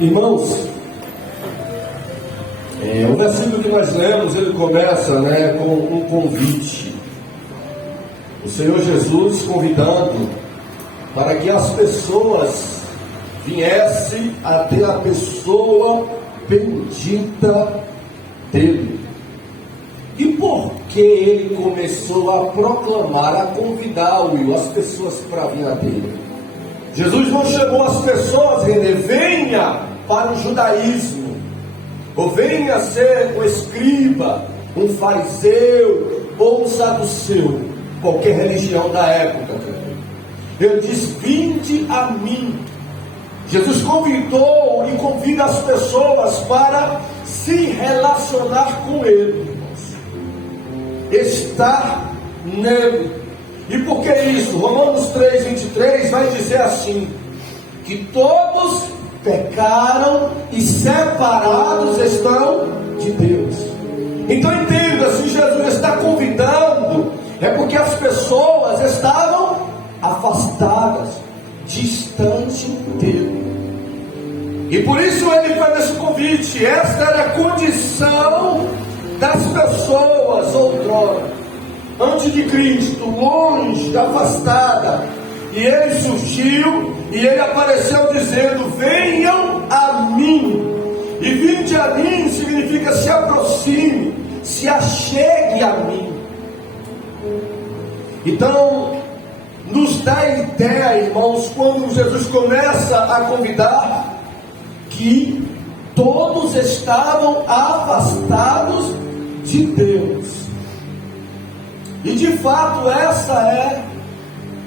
Irmãos, o versículo que nós lemos, ele começa com um convite. O Senhor Jesus convidando para que as pessoas viessem até a pessoa bendita dele. E por que ele começou a proclamar, a convidar as pessoas para vir a dele? Jesus não chamou as pessoas, venha para o judaísmo, ou venha ser um escriba, um fariseu ou um saduceu, qualquer religião da época. Ele diz: vinde a mim. Jesus convidou e convida as pessoas para se relacionar com ele, estar nele. E por que isso? Romanos 3:23 vai dizer assim: que todos pecaram e separados estão de Deus. Então entenda, se Jesus está convidando, é porque as pessoas estavam afastadas, distantes dele. E por isso ele faz esse convite. Esta era a condição das pessoas outrora, antes de Cristo, longe, afastada. E ele surgiu e ele apareceu dizendo: venham a mim. E vinde a mim significa se aproxime, se achegue a mim. Então, nos dá ideia, irmãos, quando Jesus começa a convidar, que todos estavam afastados de Deus. E de fato essa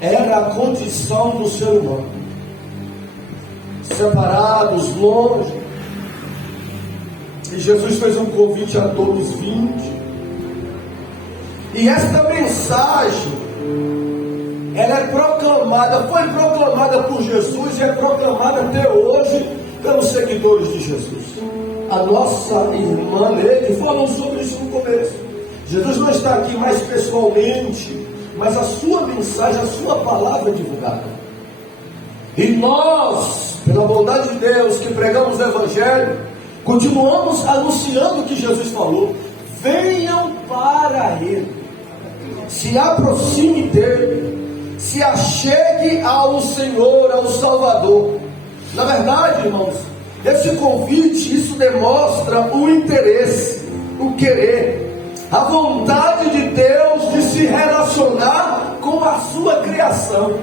era a condição do ser humano, separados, longe. E Jesus fez um convite a todos: vinde. E esta mensagem, ela é proclamada, foi proclamada por Jesus e é proclamada até hoje pelos seguidores de Jesus. A nossa irmã Neide falou sobre isso no começo. Jesus não está aqui mais pessoalmente, mas a sua mensagem, a sua palavra é divulgada. E nós, pela bondade de Deus, que pregamos o Evangelho, continuamos anunciando o que Jesus falou: venham para Ele, se aproxime dele, se achegue ao Senhor, ao Salvador. Na verdade, irmãos, esse convite, isso demonstra o interesse, o querer, a vontade de Deus de se relacionar com a sua criação,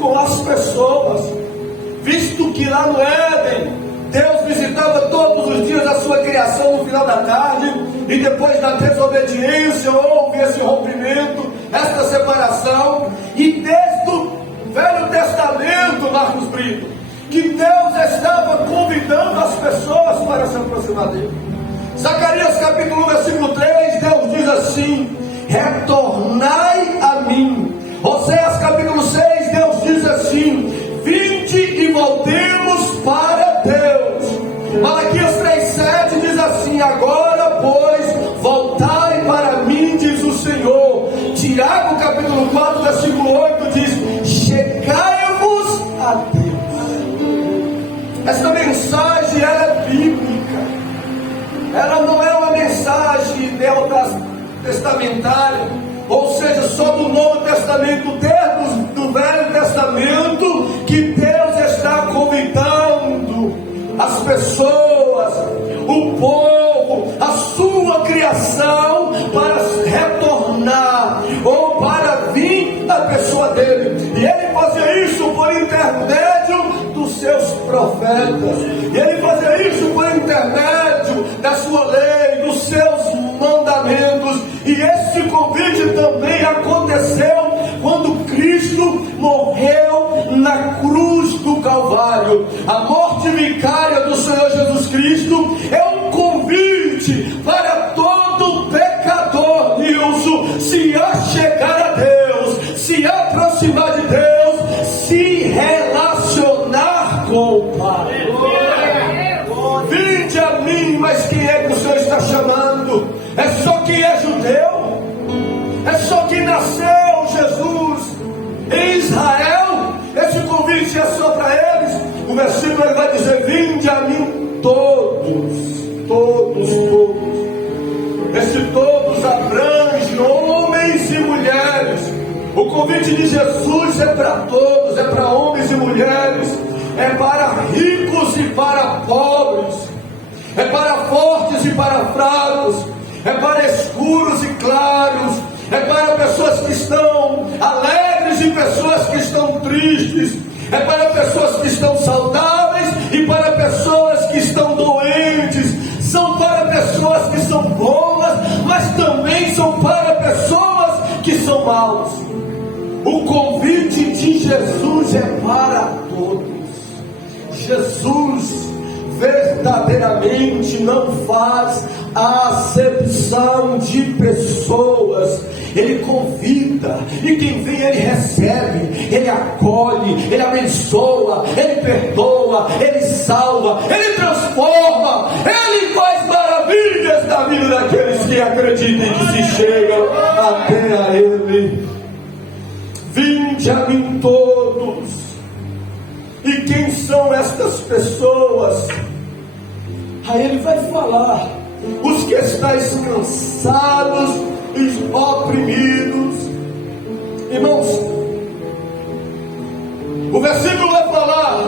com as pessoas. Visto que lá no Éden, Deus visitava todos os dias a sua criação no final da tarde, e depois da desobediência houve esse rompimento, esta separação. E desde o Velho Testamento, Marcos Brito, que Deus estava convidando as pessoas para se aproximar dele. Zacarias capítulo 1, versículo 3, Deus diz assim: retornai a mim. Oséias capítulo 6, Deus diz assim: vinde e voltemos para Deus. Malaquias 3:7 diz assim: agora pois voltai para mim, diz o Senhor. Tiago capítulo 4, versículo 8 diz: chegai-vos a Deus. Esta mensagem, ela é bíblica. Ela não é uma mensagem neotestamentária, ou seja, só do Novo Testamento, desde do Velho Testamento, que Deus está convidando as pessoas, o povo, a sua criação, para retornar, ou para vir à pessoa dele. E ele fazia isso por intermédio dos seus profetas, e ele fazia isso por intermédio da sua lei, dos seus mandamentos. E esse convite também aconteceu quando Cristo morreu na cruz do Calvário. A morte vicária do Senhor Jesus Cristo é um convite para todo pecador, Nilson, se achegar a Deus, se aproximar de Deus, se relacionar com o Pai. Vinde a mim, mas quem é que o Senhor está chamando? É só quem é judeu? É só quem nasceu Jesus em Israel? Esse convite é só para eles? O versículo ele vai dizer: vinde a mim todos. Esse todos abrange homens e mulheres. O convite de Jesus é para todos, é para homens e mulheres, é para ricos e para pobres, é para fortes e para fracos, é para escuros e claros, é para pessoas que estão alegres e pessoas que estão tristes, é para pessoas que estão saudáveis e para pessoas que estão doentes. São para pessoas que são boas, mas também são para pessoas que são maus. O convite de Jesus é para todos. Jesus verdadeiramente não faz acepção de pessoas. Ele convida, e quem vem ele recebe, ele acolhe, ele abençoa, ele perdoa, ele salva, ele transforma, ele faz maravilhas na vida daqueles que acreditam e que se chegam até a ele. Vinde a mim todos. E quem são estas pessoas? Aí ele vai falar: os que estáis cansados e oprimidos. Irmãos, o versículo vai falar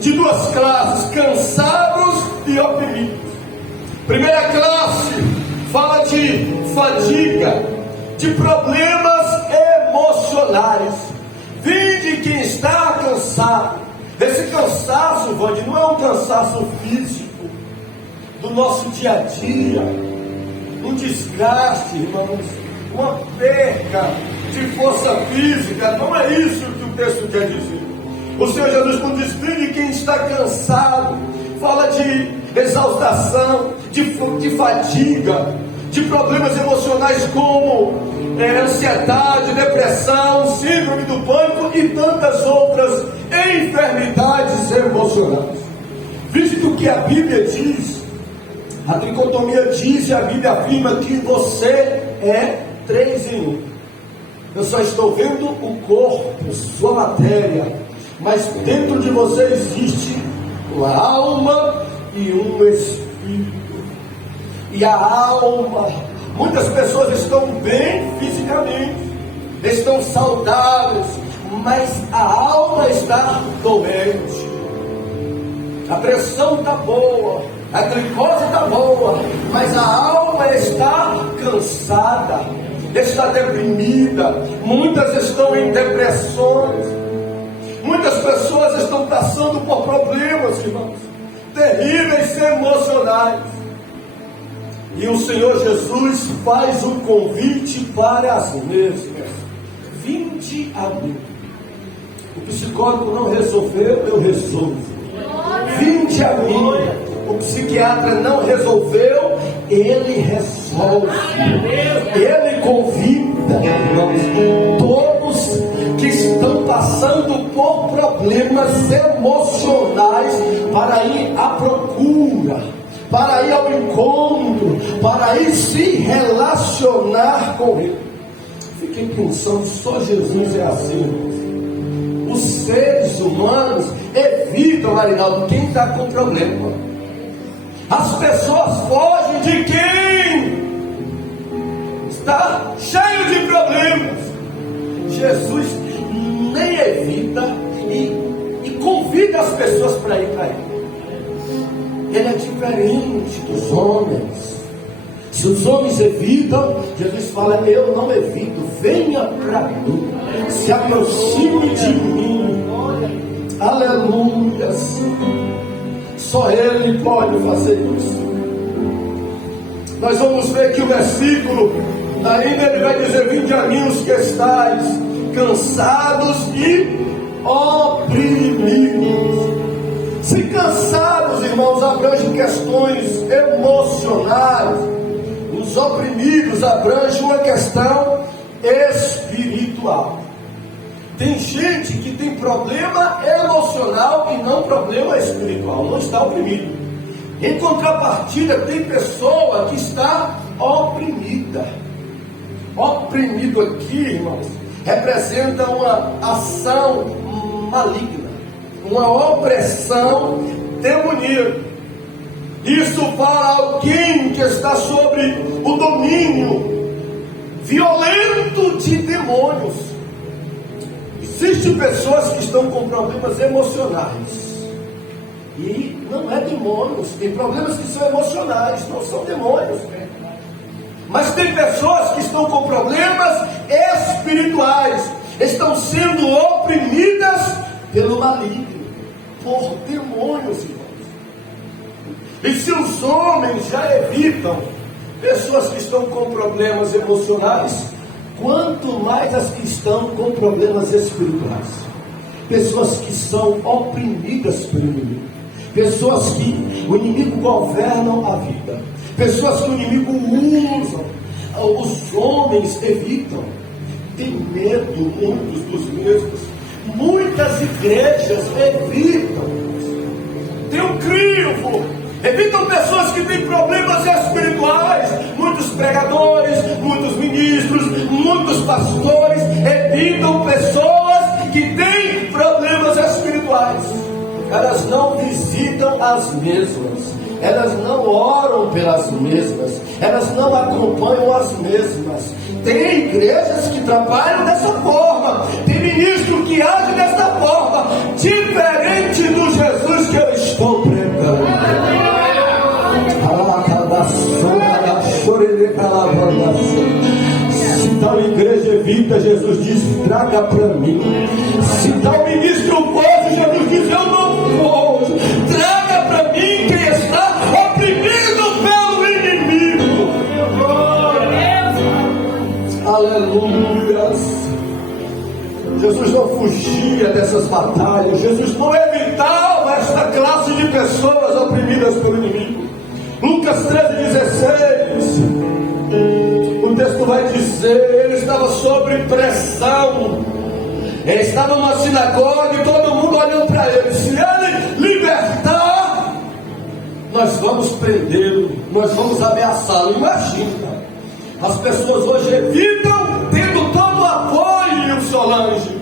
de duas classes: cansados e oprimidos. Primeira classe fala de fadiga, de problemas emocionais. Vinde quem está cansado. Esse cansaço, Vande, não é um cansaço físico do nosso dia a dia, um desgaste, irmãos, uma perca de força física. Não é isso que o texto quer dizer. O Senhor Jesus, quando diz: vinde quem está cansado, fala de exaustão, de fadiga, de problemas emocionais como ansiedade, depressão, síndrome do pânico e tantas outras enfermidades emocionais. Visto que a Bíblia diz, a tricotomia diz e a Bíblia afirma que você é 3 em 1. Eu só estou vendo o corpo, sua matéria, mas dentro de você existe uma alma e um espírito. E a alma, muitas pessoas estão bem fisicamente, estão saudáveis, mas a alma está doente. A pressão está boa, a glicose está boa, mas a alma está cansada, está deprimida. Muitas estão em depressões, muitas pessoas estão passando por problemas, irmãos, terríveis emocionais. E o Senhor Jesus faz um convite para as mesmas: vinde a mim. O psicólogo não resolveu, eu resolvo. Vinde a mim. O psiquiatra não resolveu, ele resolve. Ele convida, irmãos, todos que estão passando por problemas emocionais para ir à procura, para ir ao encontro, para ir se relacionar com Ele. Fiquei pensando, só Jesus é assim. Os seres humanos evitam, Marinaldo, quem está com problema. As pessoas fogem de quem está cheio de problemas. Jesus nem evita e convida as pessoas para ir para Ele. Ele é diferente dos homens. Se os homens evitam, Jesus fala: eu não evito, venha para mim, se aproxime de mim. Aleluia. Só Ele pode fazer isso. Nós vamos ver que o versículo ainda ele vai dizer: vinde a mim os que estáis cansados e oprimidos. Se cansados, irmãos, abrange questões emocionais. Os oprimidos abrangem uma questão espiritual. Tem gente que tem problema emocional e não problema espiritual, não está oprimido. Em contrapartida, tem pessoa que está oprimida. Oprimido aqui, irmãos, representa uma ação maligna, uma opressão demoníaca. Isso para alguém que está sobre o domínio violento de demônios. Existem pessoas que estão com problemas emocionais. E não é demônios, tem problemas que são emocionais, não são demônios. Mas tem pessoas que estão com problemas espirituais, estão sendo oprimidas pelo maligno, por demônios, irmãos. E se os homens já evitam pessoas que estão com problemas emocionais, quanto mais as que estão com problemas espirituais, pessoas que são oprimidas pelo inimigo, pessoas que o inimigo governam a vida, pessoas que o inimigo usa, os homens evitam, tem medo muitos dos mesmos, muitas igrejas evitam, tem um crivo, evitam pessoas que têm problemas espirituais, muitos pregadores, muitos ministros, muitos pastores, evitam pessoas que têm problemas espirituais. Elas não visitam as mesmas, elas não oram pelas mesmas, elas não acompanham as mesmas. Tem igrejas que trabalham dessa forma, tem ministro que age dessa forma, diferente do Jesus que eu estou pregando. Se tal igreja evita, Jesus diz: traga para mim. Se tal ministro pode, Jesus diz: eu não posso. Traga para mim quem está oprimido pelo inimigo. Aleluia. Jesus não fugia dessas batalhas, Jesus não evitava esta classe de pessoas oprimidas pelo inimigo. Lucas 13,16, o texto vai dizer: ele estava sob pressão, ele estava numa sinagoga e todo mundo olhando para ele. Se ele libertar, nós vamos prendê-lo, nós vamos ameaçá-lo. Imagina, as pessoas hoje evitam, tendo todo o apoio, Solange,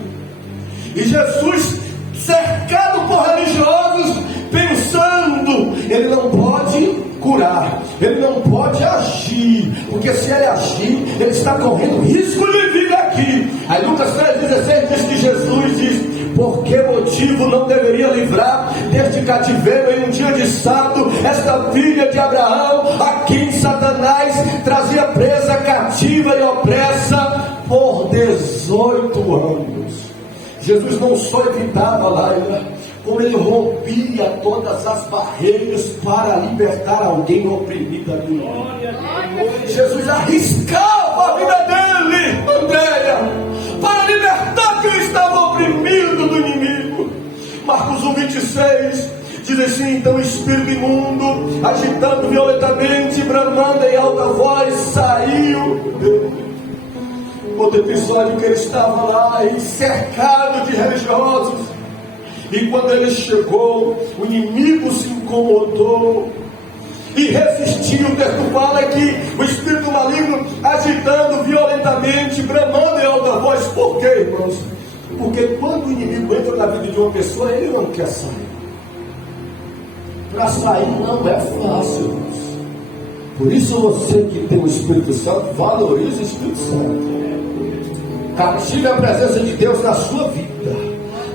e Jesus cercado por religiosos, pensando, ele não pode curar, ele não pode agir, porque se ele agir, ele está correndo risco de vida aqui. Aí Lucas 3,16 diz que Jesus diz: por que motivo não deveria livrar deste cativeiro em um dia de sábado esta filha de Abraão, a quem Satanás trazia presa, cativa e opressa por 18 anos. Jesus não só evitava lá, como ele rompia todas as barreiras para libertar alguém oprimido do mundo. Jesus arriscava a vida dele, Andréia, para libertar quem estava oprimido do inimigo. Marcos 1,26 diz assim: então o espírito imundo, agitando violentamente, bramando em alta voz, saiu dele. Outro episódio que ele estava lá, cercado de religiosos, e quando ele chegou, o inimigo se incomodou e resistiu. O texto fala que o espírito maligno agitando violentamente, bramando em alta voz. Por quê, irmãos? Porque quando o inimigo entra na vida de uma pessoa, ele não quer sair. Para sair não é fácil, irmãos. Por isso você que tem o Espírito Santo, valorize o Espírito Santo. Cative a presença de Deus na sua vida,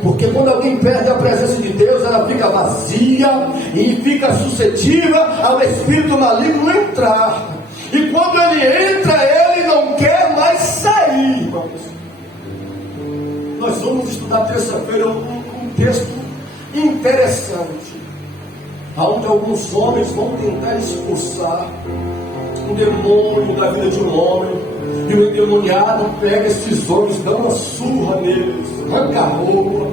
porque quando alguém perde a presença de Deus, ela fica vazia e fica suscetível ao espírito maligno entrar. E quando ele entra, ele não quer mais sair. Nós vamos estudar terça-feira um texto interessante, onde alguns homens vão tentar expulsar um demônio da vida de um homem. E o endemoniado pega esses homens, dá uma surra neles, arranca a roupa.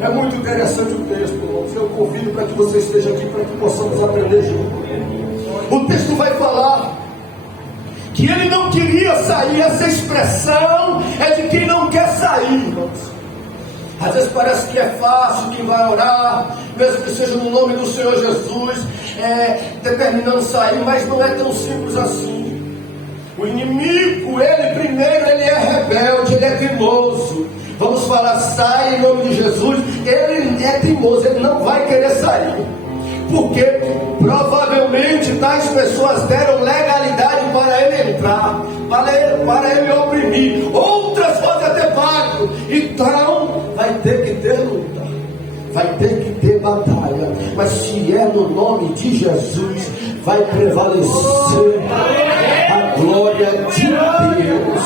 É muito interessante o texto, irmãos. Eu convido para que você esteja aqui, para que possamos aprender junto. O texto vai falar que ele não queria sair. Essa expressão é de quem não quer sair, irmãos. Às vezes parece que é fácil, quem vai orar, mesmo que seja no nome do Senhor Jesus, determinando sair, mas não é tão simples assim. O inimigo, ele primeiro, ele é rebelde, ele é teimoso. Vamos falar: sai em nome de Jesus. Ele é teimoso, ele não vai querer sair. Porque provavelmente tais pessoas deram legalidade para ele entrar, para ele oprimir. Outras podem até pacto. Então vai ter que ter luta, vai ter que ter batalha. Mas se é no nome de Jesus, vai prevalecer a glória de Deus.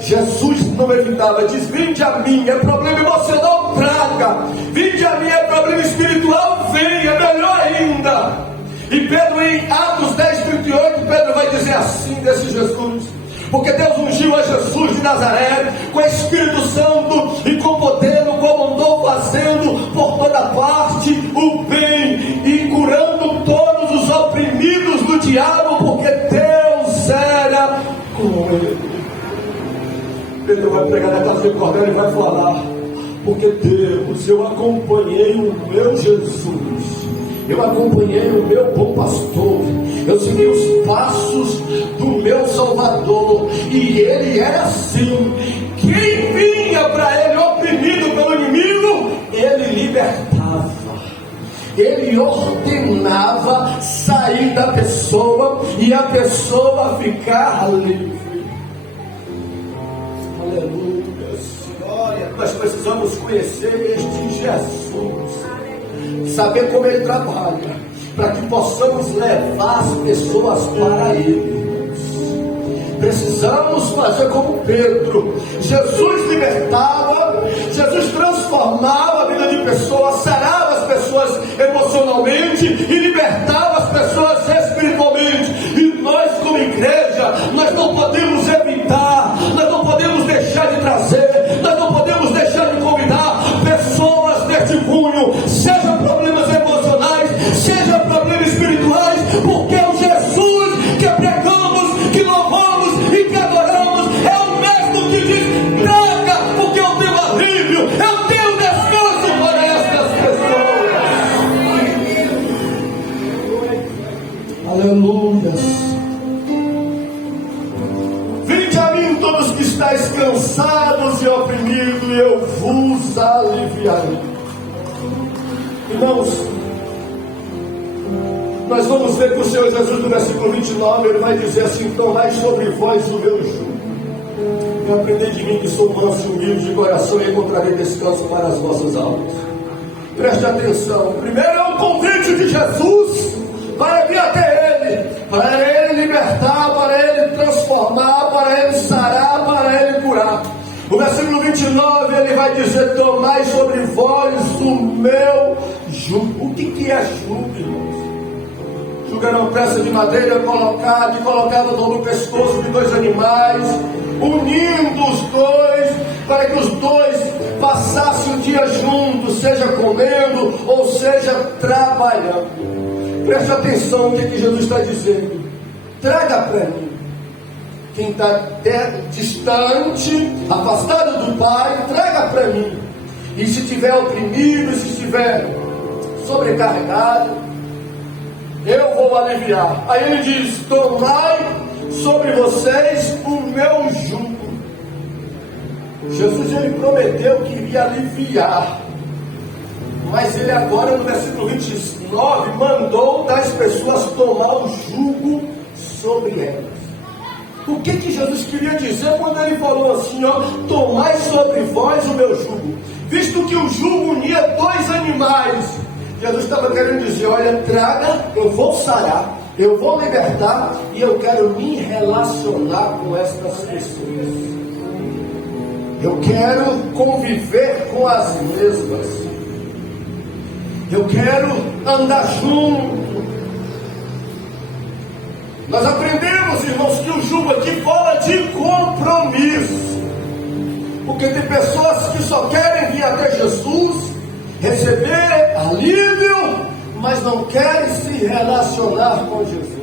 Jesus não evitava, diz: vinde a mim, é problema emocional, traga. Vinde a mim, é problema espiritual, vem, é melhor ainda. E Pedro, em Atos 10:38, Pedro vai dizer assim desse Jesus: porque Deus ungiu a Jesus de Nazaré com o Espírito Santo e com poder, como andou fazendo por toda parte o bem e curando todos os oprimidos do diabo, porque Deus era com ele. Pedro vai pregar na casa de Cornélio e vai falar: porque Deus, eu acompanhei o meu Jesus, eu acompanhei o meu bom pastor, eu segui os passos do meu Salvador, e ele era assim. Quem vinha para ele oprimido pelo inimigo, ele libertava, ele ordenava sair da pessoa e a pessoa ficar livre. Aleluia. Nós precisamos conhecer este Jesus, saber como ele trabalha, para que possamos levar as pessoas para ele. Precisamos fazer como Pedro. Jesus libertava, Jesus transformava a vida de pessoas, sarava as pessoas emocionalmente e libertava as pessoas espiritualmente. E nós, como igreja, nós não podemos evitar, nós não podemos deixar de trazer, nós não podemos deixar de convidar pessoas testemunho, seja problemas emocionais, seja problemas espirituais, porque o Jesus que pregamos, que louvamos e que adoramos é o mesmo que diz: traga, porque eu tenho alívio, eu tenho descanso para estas pessoas. Aleluia. Vinde a mim todos que estáis cansados e oprimidos, e eu vos aliviarei. Irmãos, nós vamos ver que o Senhor Jesus, no versículo 29, ele vai dizer assim: tomai sobre vós o meu jugo, e aprendei de mim, que sou manso e humilde de coração, e encontrarei descanso para as vossas almas. Preste atenção. Primeiro é o convite de Jesus para vir até ele, para ele libertar, para ele transformar, para ele sarar, para ele curar. O versículo 29, ele vai dizer: tomai sobre vós o meu jugo. O que é jugo, irmãos? Jugo era uma peça de madeira colocada no pescoço de dois animais, unindo os dois, para que os dois passassem o dia juntos, seja comendo ou seja trabalhando. Preste atenção no que Jesus está dizendo: traga para mim. Quem está distante, afastado do Pai, traga para mim. E se estiver oprimido, se estiver sobrecarregado, eu vou aliviar. Aí ele diz: tomai sobre vocês o meu jugo. Jesus, ele prometeu que iria aliviar, mas ele agora, no versículo 29, mandou das pessoas tomar o jugo sobre elas. O que Jesus queria dizer quando ele falou assim, tomai sobre vós o meu jugo? Visto que o jugo unia dois animais, Jesus estava querendo dizer: olha, traga, eu vou sarar, eu vou libertar, e eu quero me relacionar com estas pessoas. Eu quero conviver com as mesmas. Eu quero andar junto. Nós aprendemos, irmãos, que o jugo aqui fala de compromisso. Porque tem pessoas que só querem vir até Jesus, receber alívio, mas não querem se relacionar com Jesus.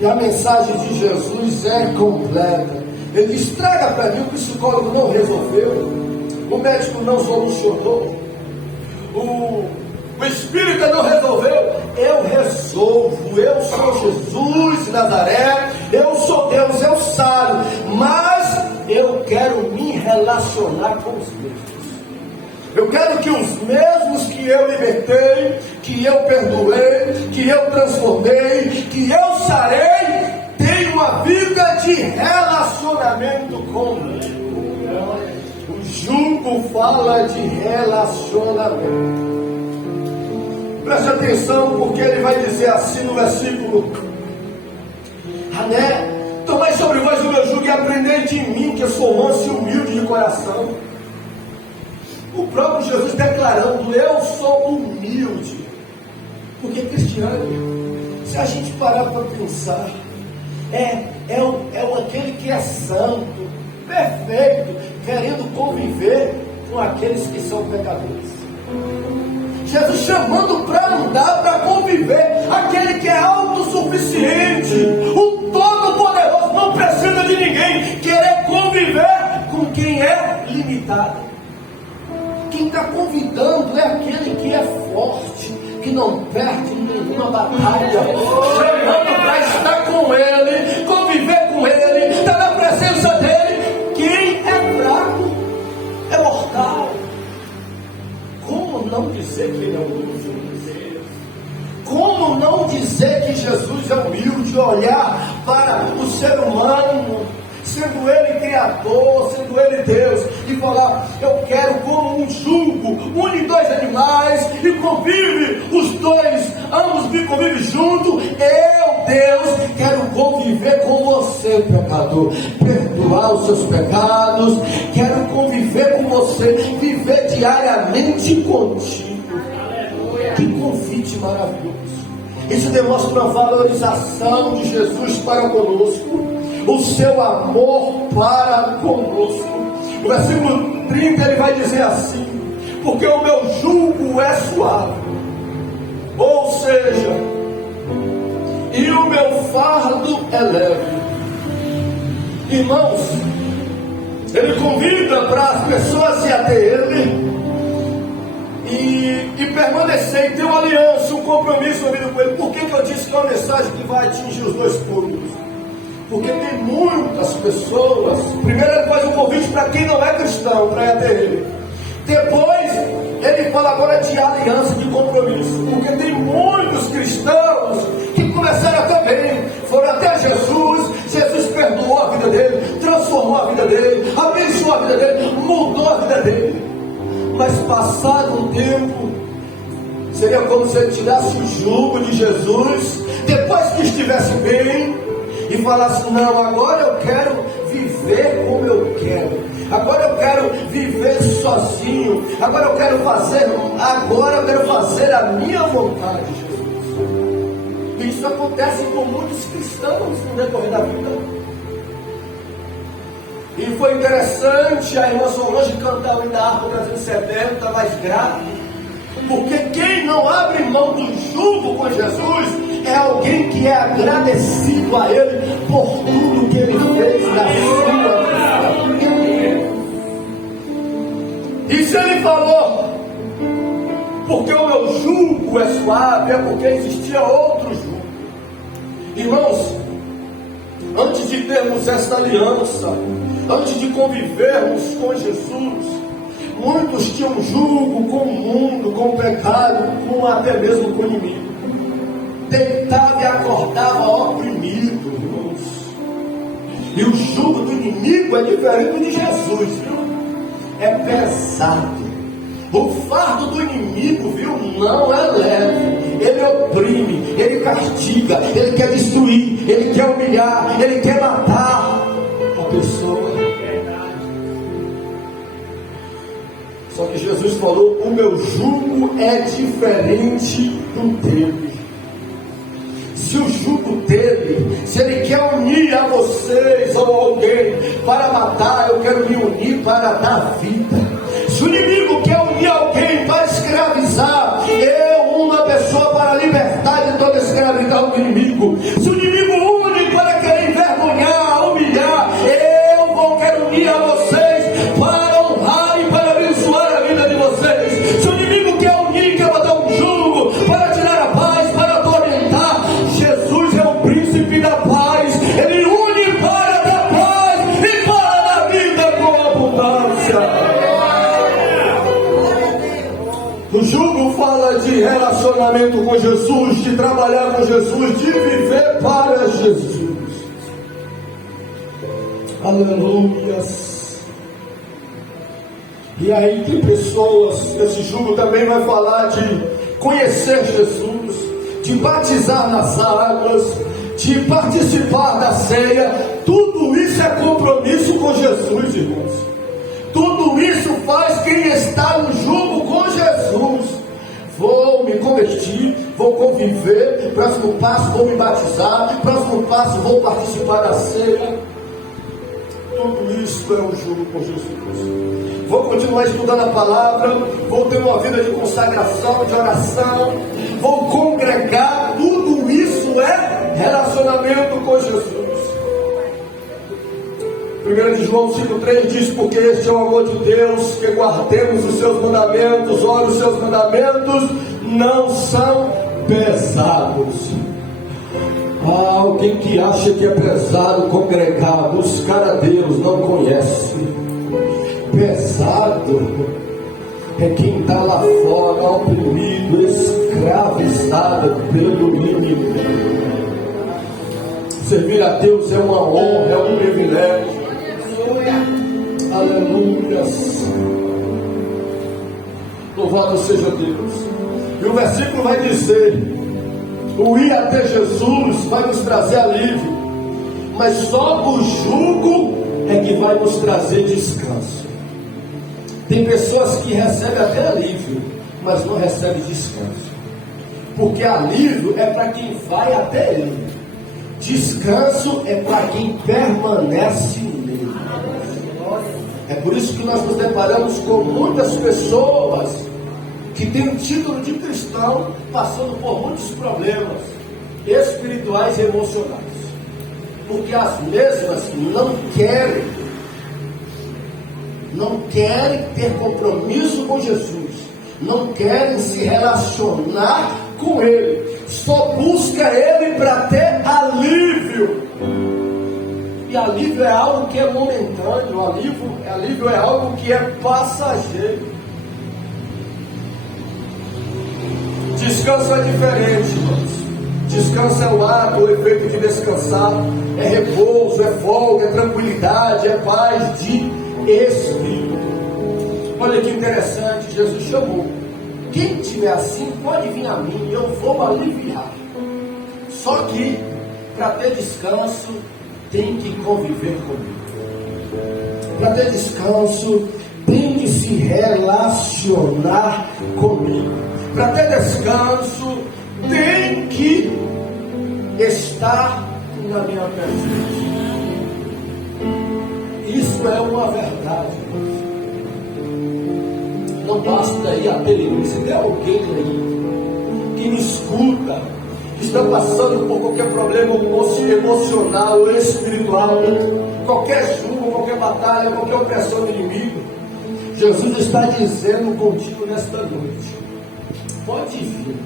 E a mensagem de Jesus é completa. Ele diz: traga para mim. O psicólogo não resolveu, o médico não solucionou, o espírita não resolveu. Eu resolvo. Eu sou Jesus de Nazaré, eu sou Deus, eu saro, mas eu quero me relacionar com os meus. Eu quero que os mesmos que eu libertei, que eu perdoei, que eu transformei, que eu sarei, tenham uma vida de relacionamento comigo. O jugo fala de relacionamento. Preste atenção, porque ele vai dizer assim no versículo: tomai sobre vós o meu jugo e aprendei de mim, que sou manso e humilde de coração. O próprio Jesus declarando: eu sou humilde. Porque cristiano, se a gente parar para pensar, é aquele que é santo, perfeito, querendo conviver com aqueles que são pecadores. Jesus chamando para andar, para conviver, aquele que é autossuficiente, o todo-poderoso, não precisa de ninguém, querer conviver com quem é limitado. Quem está convidando é aquele que é forte, que não perde nenhuma batalha, chamando para estar com ele, conviver com ele, estar na presença dele. Quem é fraco é mortal. Como não dizer que ele é humilde? Como não dizer que Jesus é humilde? Olhar para o ser humano, sendo ele criador, sendo ele Deus, e falar: eu quero como um jugo, une dois animais e convive os dois, ambos convivem junto. Eu, Deus, quero conviver com você, pecador, perdoar os seus pecados, quero conviver com você, viver diariamente contigo. Que convite maravilhoso! Isso demonstra a valorização de Jesus para conosco, o seu amor para conosco. No versículo 30 ele vai dizer assim: porque o meu jugo é suave, ou seja, e o meu fardo é leve. Irmãos, ele convida para as pessoas ir até ele e permanecer, e ter uma aliança, um compromisso na vida com ele. Por que eu disse que é uma mensagem que vai atingir os dois públicos? Porque tem muitas pessoas. Primeiro ele faz um convite para quem não é cristão, para ir até ele. Depois ele fala agora de aliança, de compromisso. Porque tem muitos cristãos que começaram até bem, foram até Jesus, Jesus perdoou a vida dele, transformou a vida dele, abençoou a vida dele, mudou a vida dele. Mas passado um tempo, seria como se ele tirasse o jugo de Jesus, depois que estivesse bem, e falasse: não, agora eu quero viver como eu quero, agora eu quero viver sozinho, agora eu quero fazer a minha vontade, Jesus. E isso acontece com muitos cristãos no decorrer da vida. E foi interessante a irmã Solange cantar o hino da harpa 370, mais grave, porque quem não abre mão do jugo com Jesus é alguém que é agradecido a ele por tudo que ele fez na sua vida. E se ele falou: porque o meu jugo é suave, é porque existia outro jugo. Irmãos, antes de termos esta aliança, antes de convivermos com Jesus, muitos tinham jugo com o mundo, com o pecado, até mesmo com o inimigo. Deitava e acordava oprimido, irmãos. E o jugo do inimigo é diferente do de Jesus, viu? É pesado. O fardo do inimigo, viu, não é leve. Ele oprime, ele castiga, ele quer destruir, ele quer humilhar, ele quer matar a pessoa. Só que Jesus falou: o meu jugo é diferente do dele. Se o jugo dele, se ele quer unir a vocês ou alguém para matar, eu quero me unir para dar vida. Se o inimigo quer unir alguém para escravizar, eu uno a pessoa para libertar de toda a escravidão do inimigo. Se o inimigo une para querer envergonhar, humilhar, eu quero unir a vocês para honrar e para abençoar a vida de vocês. Se o inimigo quer unir, quer botar um jugo para tirar a paz, para atormentar, Jesus é o príncipe da paz. Ele une para dar paz e para dar vida com abundância. jugo fala de relacionamento com Jesus, de trabalhar com Jesus, de viver para Jesus. Aleluias. E aí tem pessoas, esse jugo também vai falar de conhecer Jesus, de batizar nas águas, de participar da ceia. Tudo isso é compromisso com Jesus, irmãos. Tudo isso faz quem está no jugo com Jesus. Vou me convertir, vou conviver, próximo passo vou me batizar, próximo passo vou participar da ceia. Tudo isso é um jugo com Jesus. Vou continuar estudando a palavra, vou ter uma vida de consagração, de oração, vou congregar. Tudo isso é relacionamento com Jesus. 1 de João 5,3 diz: porque este é o amor de Deus, que guardemos os seus mandamentos. Olha, os seus mandamentos não são pesados. Alguém que acha que é pesado congregar, buscar a Deus, não conhece. Pesado é quem está lá fora, oprimido, escravizado pelo inimigo. Servir a Deus é uma honra, é um privilégio. Aleluia. Louvado seja Deus. E o versículo vai dizer: o ir até Jesus vai nos trazer alívio, mas só o jugo é que vai nos trazer descanso. Tem pessoas que recebem até alívio, mas não recebem descanso, porque alívio é para quem vai até ele, descanso é para quem permanece nele. É por isso que nós nos deparamos com muitas pessoas que têm o título de cristão, passando por muitos problemas espirituais e emocionais, porque as mesmas não querem ter compromisso com Jesus, não querem se relacionar com Ele, só busca Ele para ter alívio. E alívio é algo que é momentâneo, alívio é algo que é passageiro. Descanso é diferente, irmãos. Descanso é o ato, o efeito de descansar, é repouso, é folga, é tranquilidade, é paz de espírito. Olha que interessante, Jesus chamou: quem tiver assim pode vir a mim, eu vou aliviar. Só que para ter descanso tem que conviver comigo. Para ter descanso tem que se relacionar comigo. Para ter descanso tem que estar na minha presença. Isso é uma verdade. Não basta ir a televisão. Se tem alguém aí que me escuta, que está passando por qualquer problema emocional ou espiritual, qualquer jugo, qualquer batalha, qualquer opressão do inimigo, Jesus está dizendo contigo nesta noite: pode vir,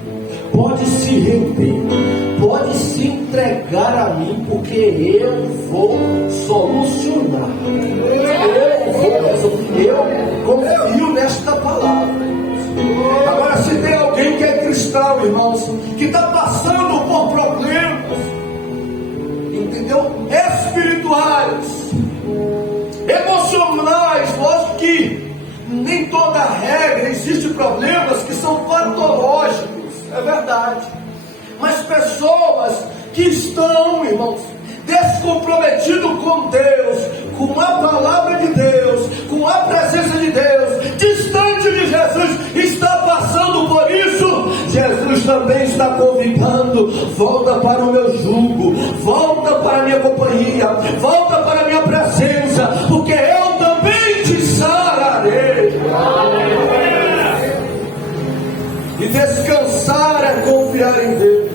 pode se render, pode se entregar a mim, porque eu vou solucionar. Eu confio nesta palavra. Agora, se tem alguém que é cristão, irmãos, que está passando por problemas, entendeu? Espirituais, emocionais, lógico que nem toda regra, existe problemas que são patológicos, é verdade. Mas pessoas que estão, irmãos, descomprometidos com Deus, com a palavra de Deus, com a presença de Deus, distante de Jesus, está passando por isso. Jesus também está convidando: volta para o meu jugo, volta para a minha companhia, volta para a minha presença, porque eu também te sararei. E descansar é confiar em Deus.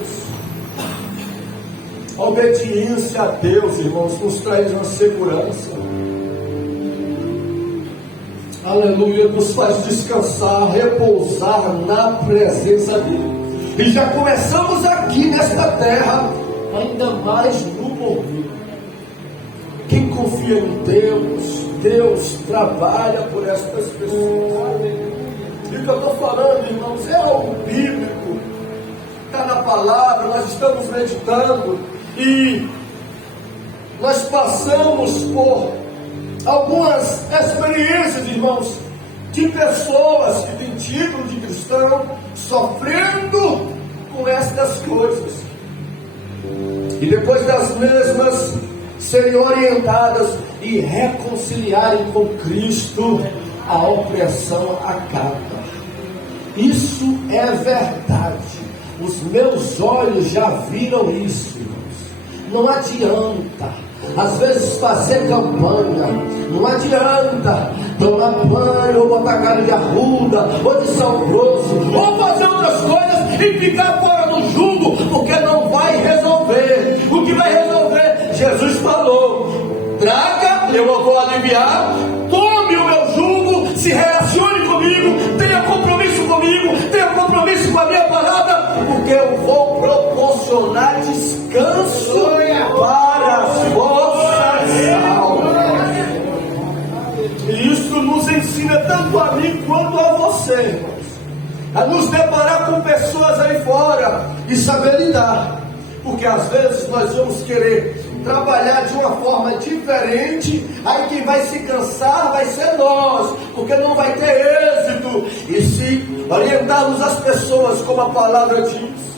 A obediência a Deus, irmãos, nos traz uma segurança. Aleluia, nos faz descansar, repousar na presença dele. E já começamos aqui nesta terra, ainda mais no porvir. Quem confia em Deus, Deus trabalha por estas pessoas. E o que eu estou falando, irmãos, palavra, nós estamos meditando e nós passamos por algumas experiências, irmãos, de pessoas que têm título de cristão, sofrendo com estas coisas. E depois das mesmas serem orientadas e reconciliarem com Cristo, a opressão acaba. Isso é verdade. Os meus olhos já viram isso, irmãos. Não adianta às vezes fazer campanha, não adianta tomar banho, ou botar cara de arruda, ou de sal grosso, ou fazer outras coisas e ficar fora do jugo, porque não vai resolver. O que vai resolver? Jesus falou: traga, eu vou aliviar, tome o meu jugo, se relacione comigo, tenha compromisso comigo, tenha compromisso com a minha palavra, porque eu vou proporcionar descanso para as vossas almas. E isso nos ensina tanto a mim quanto a você, irmãos, a nos deparar com pessoas aí fora e saber lidar, porque às vezes nós vamos querer trabalhar de uma forma diferente, aí quem vai se cansar vai ser nós, porque não vai ter êxito. E se orientarmos as pessoas como a palavra diz,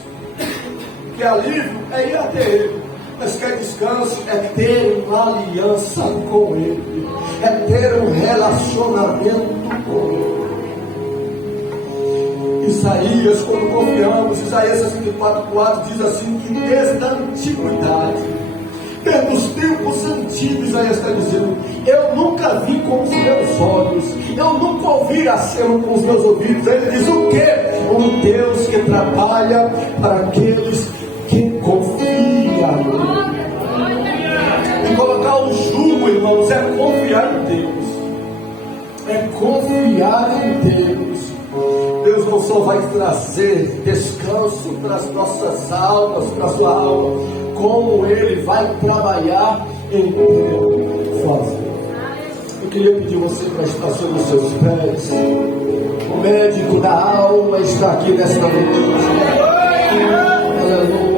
que alívio é ir até Ele, mas quer descanso é ter uma aliança com Ele, é ter um relacionamento com Ele. Isaías, quando confiamos, Isaías 64:4 diz assim, que desde a antiguidade, desde os tempos antigos, Isaías está dizendo, eu nunca vi com os meus olhos, eu nunca ouvi aceno com os meus ouvidos. Ele diz o quê? Um Deus que trabalha para aqueles que confiam. E colocar o jugo, irmãos, é confiar em Deus. É confiar em Deus. Deus não só vai trazer descanso para as nossas almas, para a sua alma, como Ele vai trabalhar em teu favor. Eu queria pedir você para estar sobre os seus pés. O médico da alma está aqui nesta noite. Aleluia.